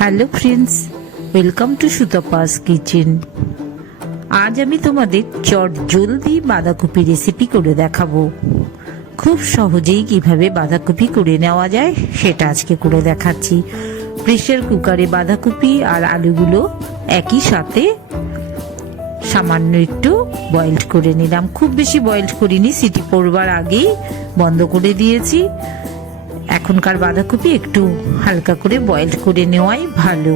Hello friends, welcome to Sutapa's kitchen. আজ আমি তোমাদের চটজলদি বাঁধাকপি রেসিপি করে দেখাবো। খুব সহজেই কিভাবে বাঁধাকপি করে নেওয়া যায় সেটা আজকে করে দেখাচ্ছি। প্রেসার কুকারে বাঁধাকপি আর আলুগুলো একই সাথে সামান্য একটু বয়েলড করে নিলাম। খুব বেশি বয়েলড করিনি, সিটি পড়বার আগেই বন্ধ করে দিয়েছি। এখনকার বাঁধাকপি একটু হালকা করে বয়েলড করে নেওয়াই ভালো।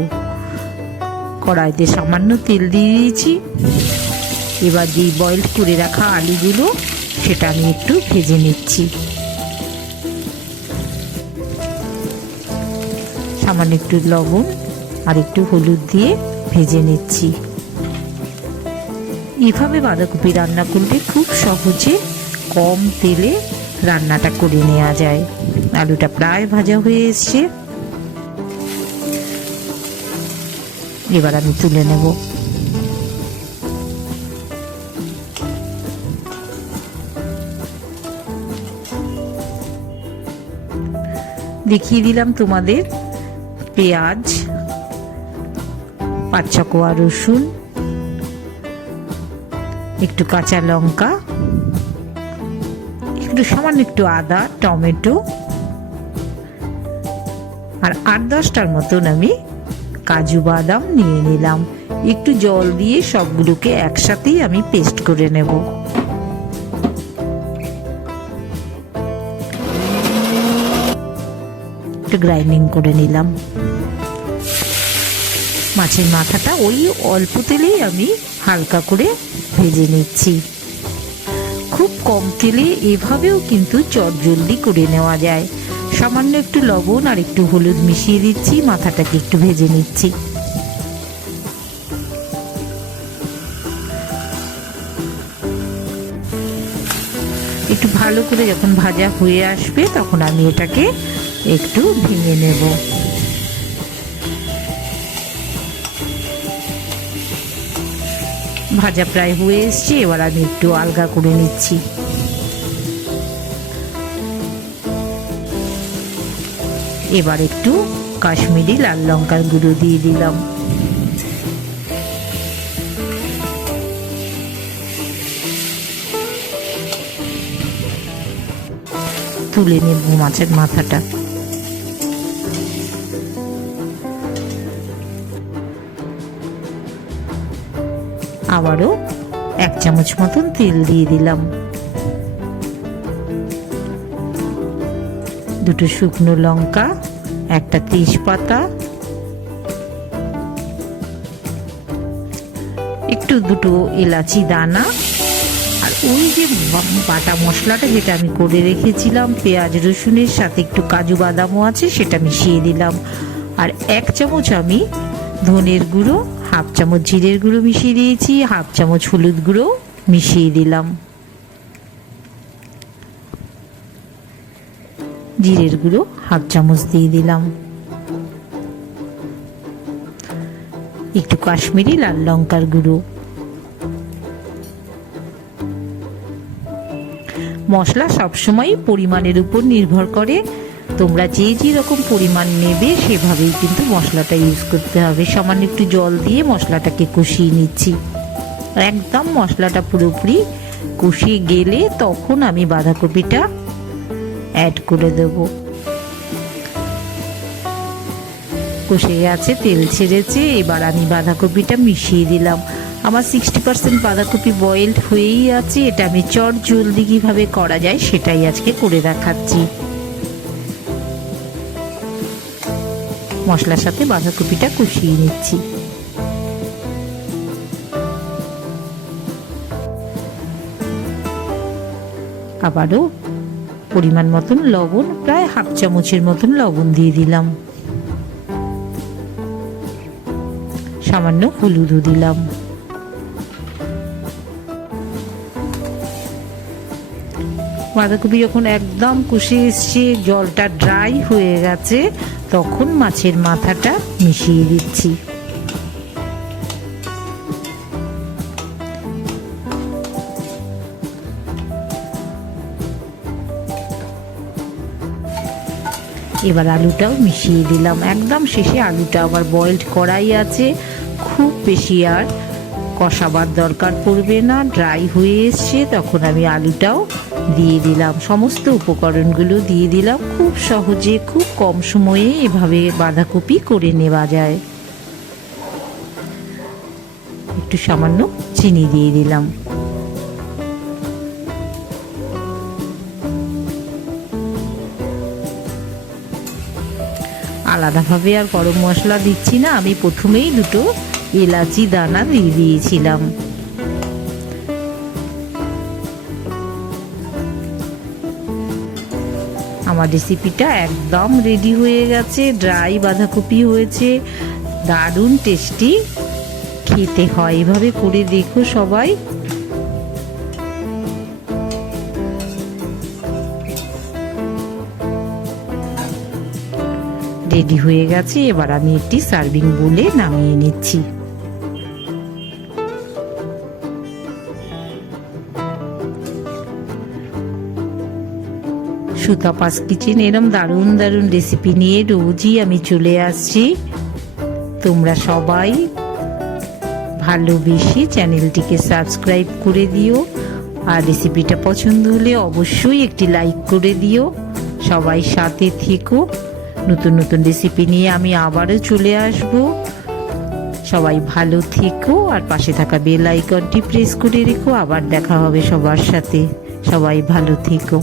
কড়াইতে সামান্য তেল দিয়ে দিয়েছি। এবার যেই বয়েলড করে রাখা আলুগুলো সেটা আমি একটু ভেজে নিচ্ছি। সামান্য একটু লবণ আর একটু হলুদ দিয়ে ভেজে নিচ্ছি। এভাবে বাঁধাকপি রান্না করলে খুব সহজে কম তেলে রান্নাটা করে নেওয়া যায়। আলুটা প্রায় ভাজা হয়ে এসছে, এবার আমি তুলে নেব। দেখিয়ে দিলাম তোমাদের পেঁয়াজ, 5-6 কোয়া রসুন, একটু কাঁচা লঙ্কা, একটু সামান্য একটু আদা, টমেটো আর 8-10টার মতন আমি কাজু বাদাম নিয়ে নিলাম। একটু জল দিয়ে সবগুলোকে একসাথেই আমি পেস্ট করে নেব। একটু গ্রাইন্ডিং করে নিলাম। মাছের মাথাটা ওই অল্প তেলেই আমি হালকা করে ভেজে নিচ্ছি। খুব কম তেলে এভাবেও কিন্তু চটজলদি করে নেওয়া যায়। সামান্য একটু লবণ আর একটু হলুদ মিশিয়ে দিচ্ছি, মাথাটাকে একটু ভেজে নিচ্ছি। একটু ভালো করে যখন ভাজা হয়ে আসবে তখন আমি এটাকে একটু ভেঙে নেব। ভাজা প্রায় হয়ে এসছে, এবার আমি একটু আলগা করে নিচ্ছি। এবার একটু কাশ্মীরি লাল লঙ্কার গুঁড়ো দিয়ে দিলাম। তুলে নেব মাছের মাথাটা। আবারও 1 চামচ মতন তেল দিয়ে দিলাম। 2টো শুকনো লঙ্কা, একটা তেজপাতা, একটু 2টো এলাচি দানা আর ওই যে বাটা মশলাটা যেটা আমি করে রেখেছিলাম পেঁয়াজ রসুনের সাথে একটু কাজু বাদামও আছে সেটা মিশিয়ে দিলাম। আর 1 চামচ আমি ধনের গুঁড়ো, 1/2 চামচ জিরের গুঁড়ো মিশিয়ে দিয়েছি, 1/2 চামচ হলুদ গুঁড়ো মিশিয়ে দিলাম। জিরের গুঁড়ো 1/2 চামচ দিয়ে দিলাম। একটু কাশ্মীরি লাল লঙ্কার গুঁড়ো। মশলা সবসময় পরিমাণের উপর নির্ভর করে। তোমরা যে যে রকম পরিমাণ নেবে সেভাবেই কিন্তু মশলাটা ইউজ করতে হবে। সামান্য একটু জল দিয়ে মশলাটাকে কষিয়ে নিচ্ছি। একদম মশলাটা পুরোপুরি কষিয়ে গেলে তখন আমি বাঁধাকপিটা অ্যাড করে দেব। কষে গেছে, তেল ছেড়েছে, এবার আমি বাঁধাকপিটা মিশিয়ে দিলাম। আমার 60% বাঁধাকপি বয়েলড হয়েই আছে। এটা আমি চটজলদি কিভাবে করা যায় সেটাই আজকে করে দেখাচ্ছি। মশলার সাথে বাঁধাকপিটা কষিয়ে নিচ্ছি। আবারও পরিমাণ মতন লবণ, প্রায় 1/2 চামচের মতন লবণ দিয়ে দিলাম। সামান্য হলুদও দিলাম। বাঁধাকপি যখন একদম কষে এসছে, জলটা ড্রাই হয়ে গেছে, তখন মাছের মাথাটা মিশিয়ে দিচ্ছি। এবার আলুটাও মিশিয়ে দিলাম। একদম শেষে আলুটা আবার বয়েলড করাই আছে, খুব বেশি আর কষাবার দরকার পড়বে না। ড্রাই হয়ে এসছে তখন আমি আলুটাও দিয়ে দিলাম, সমস্ত উপকরণগুলো দিয়ে দিলাম। খুব সহজে খুব কম সময়ে এভাবে বাঁধাকপি করে নেওয়া যায়। একটু সামান্য চিনি দিয়ে দিলাম। আলাদাভাবে আর গরম মশলা দিচ্ছি না, আমি প্রথমেই দুটো এলাচি দানা দিয়ে দিয়েছিলাম। আমার রেসিপিটা একদম রেডি হয়ে গেছে। ড্রাই বাঁধাকপি হয়েছে, দারুণ টেস্টি খেতে হয়। এভাবে করে দেখো সবাই। রেডি হয়ে গেছে, এবার আমি একটি সার্ভিং বোলে নামিয়ে নিচ্ছি। সুতাপাস কিচেন এরম দারুণ দারুণ রেসিপি নিয়ে রোজই আমি চলে আসছি। তোমরা সবাই ভালোবেসে চ্যানেলটিকে সাবস্ক্রাইব করে দিও, আর রেসিপিটা পছন্দ হলে অবশ্যই একটি লাইক করে দিও। সবাই সাথে থেকো, নতুন নতুন রেসিপি নিয়ে আমি আবারও চলে আসব। সবাই ভালো থেকো, আর পাশে থাকা বেল আইকনটি প্রেস করে রেখো। আবার দেখা হবে সবার সাথে। সবাই ভালো থেকো।